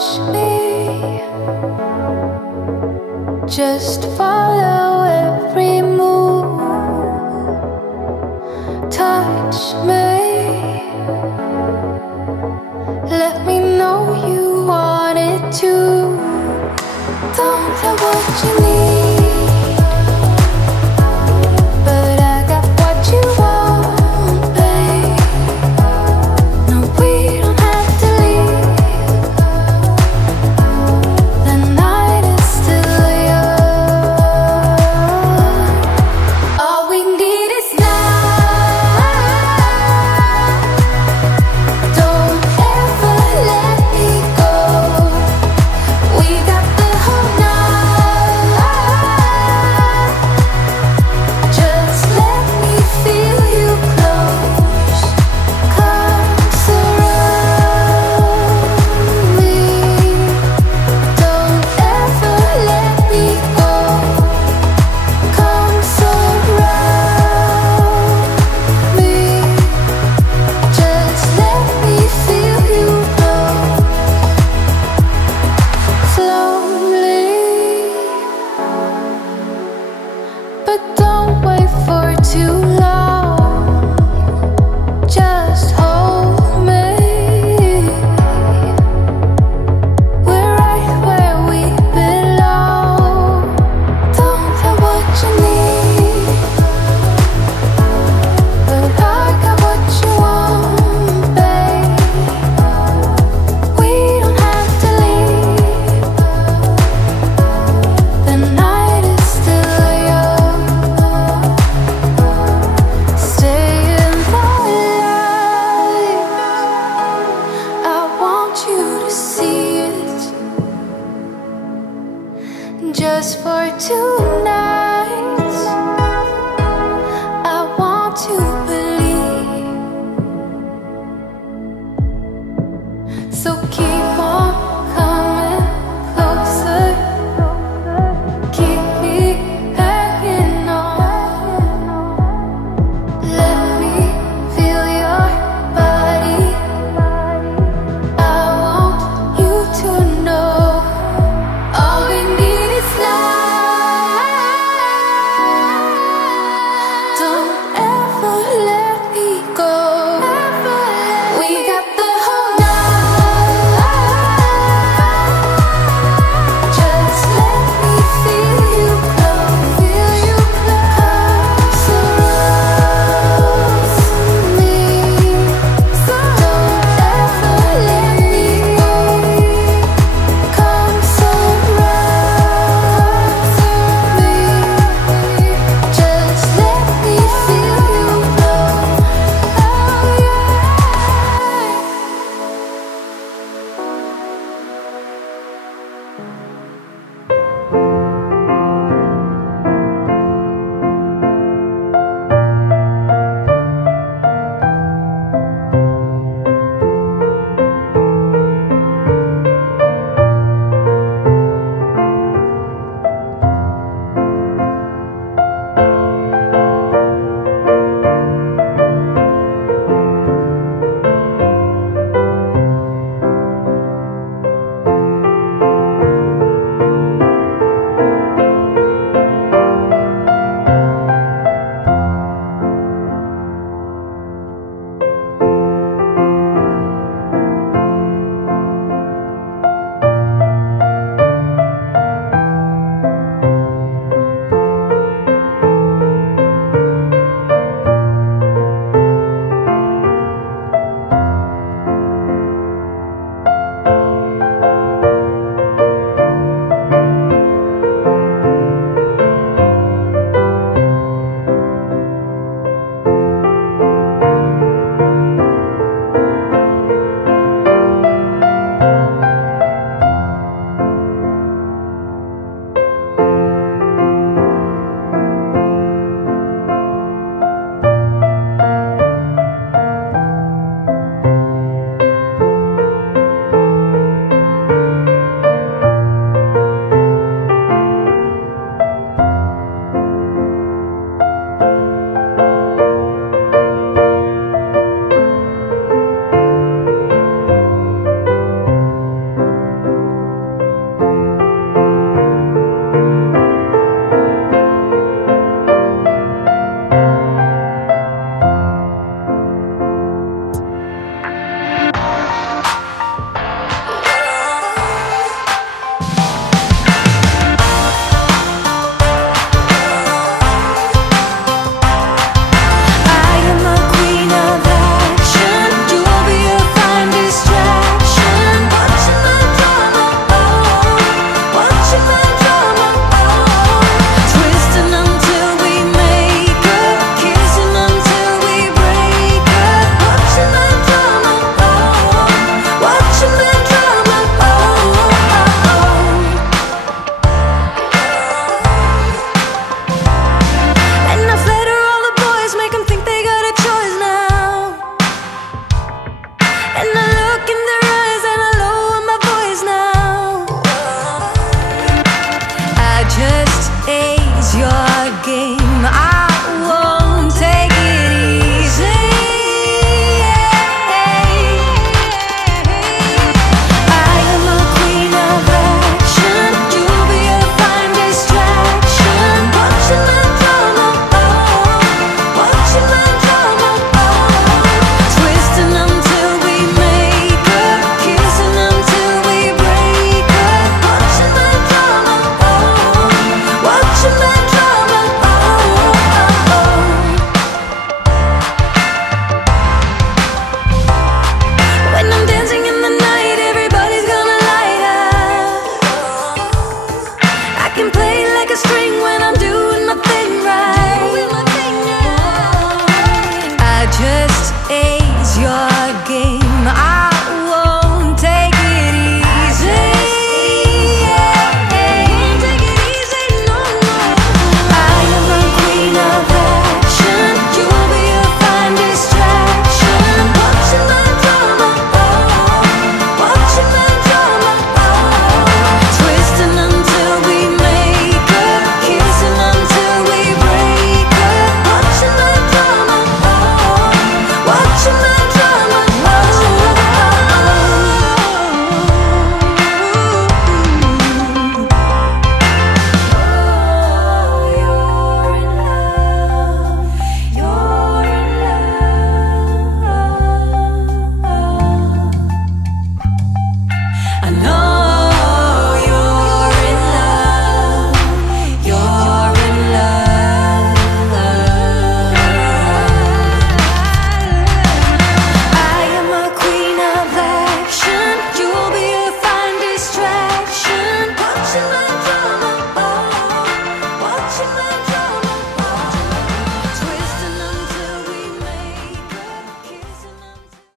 touch me, just follow every move. Touch me, let me know you want it too. Don't know what you need, but I got what you want, babe. No, we don't have to leave. The night is still young. All we need is now. Don't ever let me go. We got the whole night. Just let me feel you close. Come surround me. Don't ever let me go. Come surround me. Just let me feel you close. Slowly, but don't wait for too long. Just hold me. We're right where we belong. Don't know what you need, but I got what you want, babe. We don't have to leave. The night is still young. Stay in the light. I want you to see it, just for tonight.